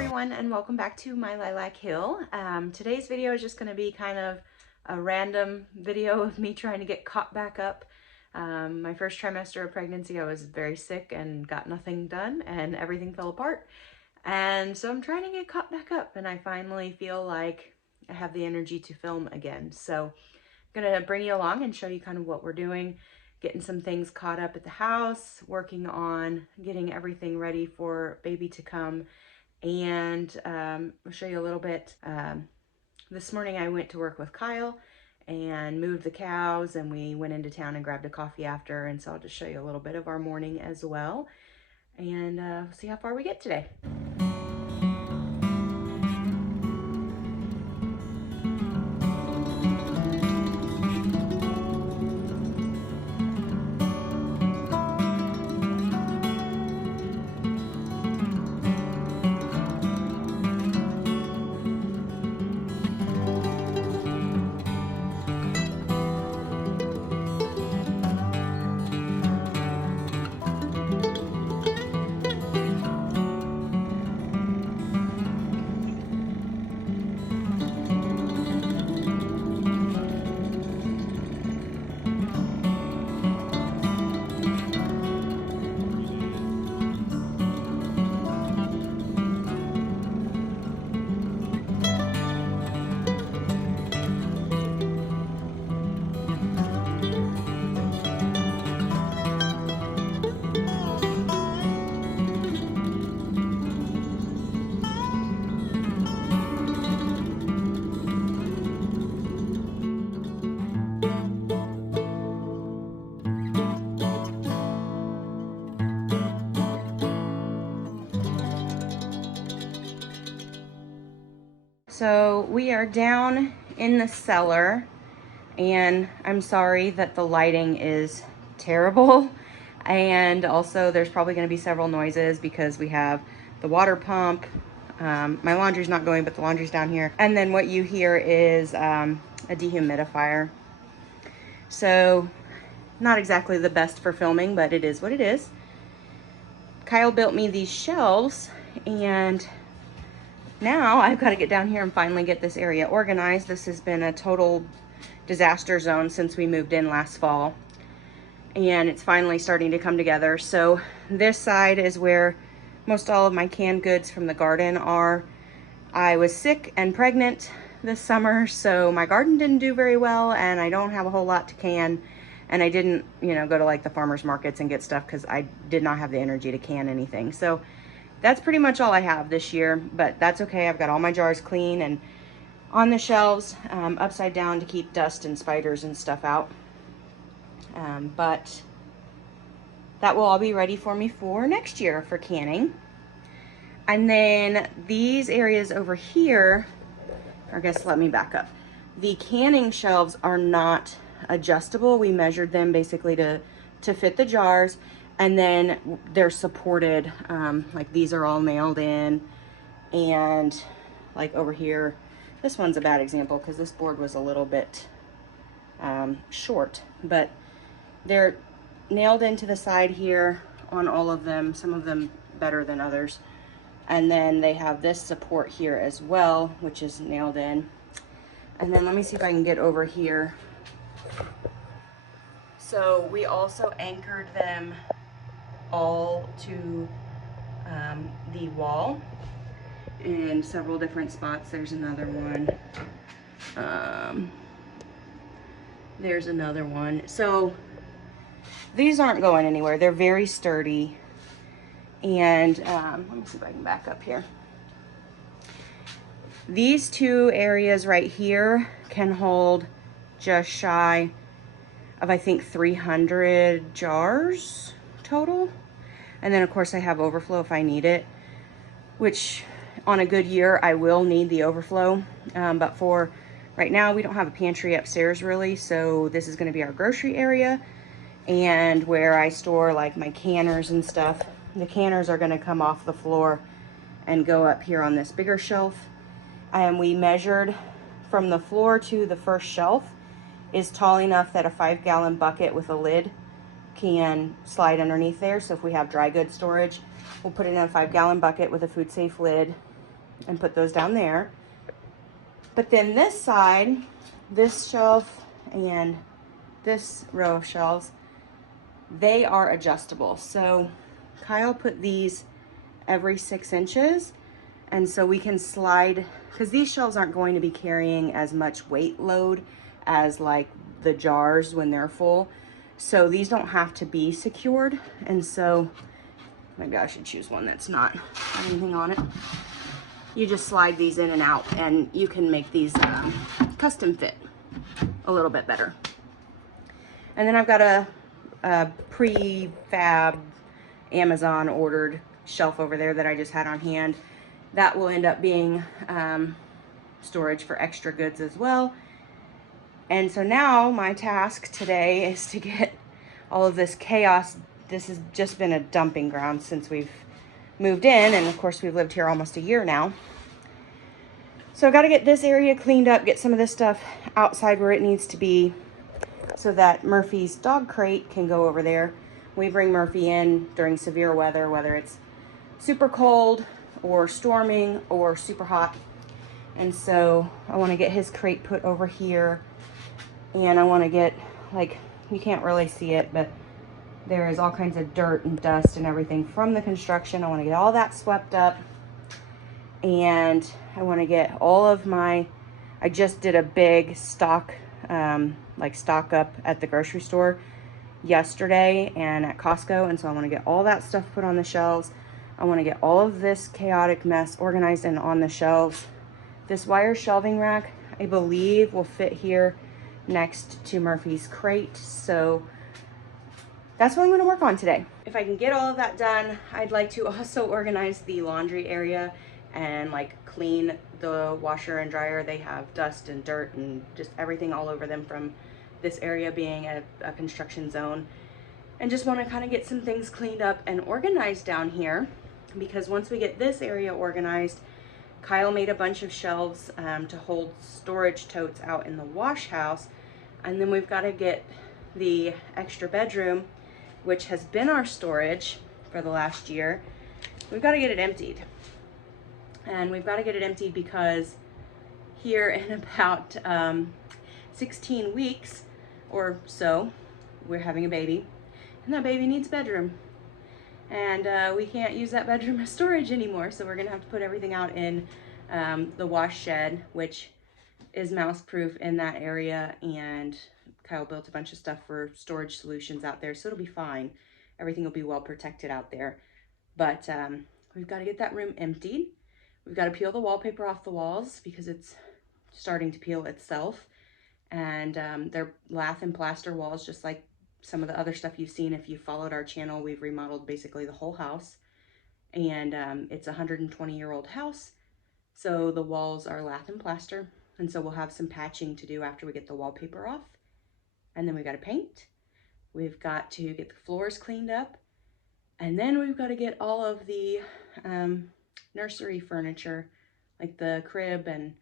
everyone, and welcome back to my Lilac Hill. Today's video is just going to be kind of a random video of me trying to get caught back up. My first trimester of pregnancy, I was very sick and got nothing done and everything fell apart. And so I'm trying to get caught back up, and I finally feel like I have the energy to film again. So I'm going to bring you along and show you kind of what we're doing, getting some things caught up at the house, working on getting everything ready for baby to come. And I'll show you a little bit. This morning I went to work with Kyle and moved the cows, and we went into town and grabbed a coffee after, and so I'll just show you a little bit of our morning as well, and see how far we get today. So we are down in the cellar, and I'm sorry that the lighting is terrible, and also there's probably going to be several noises because we have the water pump. My laundry's not going, but the laundry's down here, and then what you hear is a dehumidifier. So not exactly the best for filming, but it is what it is. Kyle built me these shelves, and now I've got to get down here and finally get this area organized. This has been a total disaster zone since we moved in last fall, and it's finally starting to come together. So this side is where most all of my canned goods from the garden are. I was sick and pregnant this summer, so my garden didn't do very well, and I don't have a whole lot to can, and I didn't, go to like the farmers markets and get stuff because I did not have the energy to can anything. So that's pretty much all I have this year, but that's okay. I've got all my jars clean and on the shelves, upside down to keep dust and spiders and stuff out. But that will all be ready for me for next year for canning. And then these areas over here, I guess let me back up. The canning shelves are not adjustable. We measured them basically to fit the jars. And then they're supported, like these are all nailed in, and like over here, this one's a bad example because this board was a little bit short, but they're nailed into the side here on all of them, some of them better than others. And then they have this support here as well, which is nailed in. And then let me see if I can get over here. So we also anchored them all to the wall in several different spots. There's another one. There's another one. So these aren't going anywhere. They're very sturdy. And let me see if I can back up here. These two areas right here can hold just shy of, I think, 300 jars total. And then of course I have overflow if I need it, which on a good year I will need the overflow, but for right now we don't have a pantry upstairs really, so this is going to be our grocery area and where I store like my canners and stuff. The canners are going to come off the floor and go up here on this bigger shelf, and we measured from the floor to the first shelf is tall enough that a 5-gallon bucket with a lid can slide underneath there. So if we have dry goods storage, we'll put it in a 5-gallon bucket with a food safe lid, and put those down there. But then this side, this shelf and this row of shelves, they are adjustable. So Kyle put these every 6 inches, and so we can slide, because these shelves aren't going to be carrying as much weight load as like the jars when they're full. So these don't have to be secured. And so maybe I should choose one that's not have anything on it. You just slide these in and out, and you can make these custom fit a little bit better. And then I've got a prefab Amazon ordered shelf over there that I just had on hand. That will end up being storage for extra goods as well. And so now my task today is to get all of this chaos. This has just been a dumping ground since we've moved in, and of course we've lived here almost a year now. So I've got to get this area cleaned up, get some of this stuff outside where it needs to be, so that Murphy's dog crate can go over there. We bring Murphy in during severe weather, whether it's super cold or storming or super hot. And so I want to get his crate put over here, and I want to get, like, you can't really see it, but there is all kinds of dirt and dust and everything from the construction. I want to get all that swept up, and I want to get all of my, I just did a big stock, stock up at the grocery store yesterday and at Costco, and so I want to get all that stuff put on the shelves. I want to get all of this chaotic mess organized and on the shelves. This wire shelving rack, I believe, will fit here next to Murphy's crate, so that's what I'm going to work on today. If I can get all of that done, I'd like to also organize the laundry area and like clean the washer and dryer. They have dust and dirt and just everything all over them from this area being a construction zone. And just want to kind of get some things cleaned up and organized down here, because once we get this area organized, Kyle made a bunch of shelves to hold storage totes out in the wash house. And then we've got to get the extra bedroom, which has been our storage for the last year. We've got to get it emptied. And we've got to get it emptied because here in about 16 weeks or so, we're having a baby, and that baby needs a bedroom. And we can't use that bedroom as storage anymore, so we're gonna have to put everything out in the wash shed, which is mouse proof in that area, and Kyle built a bunch of stuff for storage solutions out there, so it'll be fine. Everything will be well protected out there. But we've got to get that room emptied. We've got to peel the wallpaper off the walls because it's starting to peel itself. And they're lath and plaster walls, just like some of the other stuff you've seen. If you followed our channel, we've remodeled basically the whole house. And it's a 120-year-old house, so the walls are lath and plaster. And so we'll have some patching to do after we get the wallpaper off. And then we've got to paint. We've got to get the floors cleaned up. And then we've got to get all of the nursery furniture, like the crib and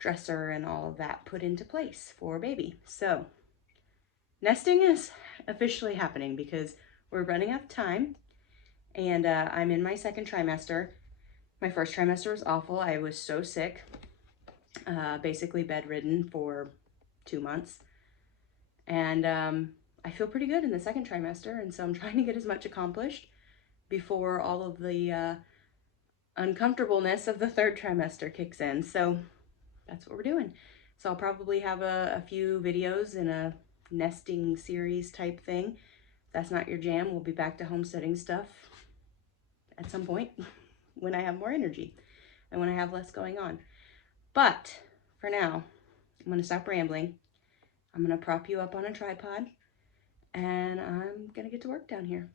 dresser and all of that, put into place for baby. So nesting is officially happening because we're running out of time, and I'm in my second trimester. My first trimester was awful. I was so sick, basically bedridden for 2 months. And I feel pretty good in the second trimester, and so I'm trying to get as much accomplished before all of the uncomfortableness of the third trimester kicks in. So that's what we're doing. So I'll probably have a few videos in a nesting series type thing. If that's not your jam, we'll be back to homesteading stuff at some point when I have more energy and when I have less going on. But for now, I'm gonna stop rambling. I'm gonna prop you up on a tripod, and I'm gonna get to work down here.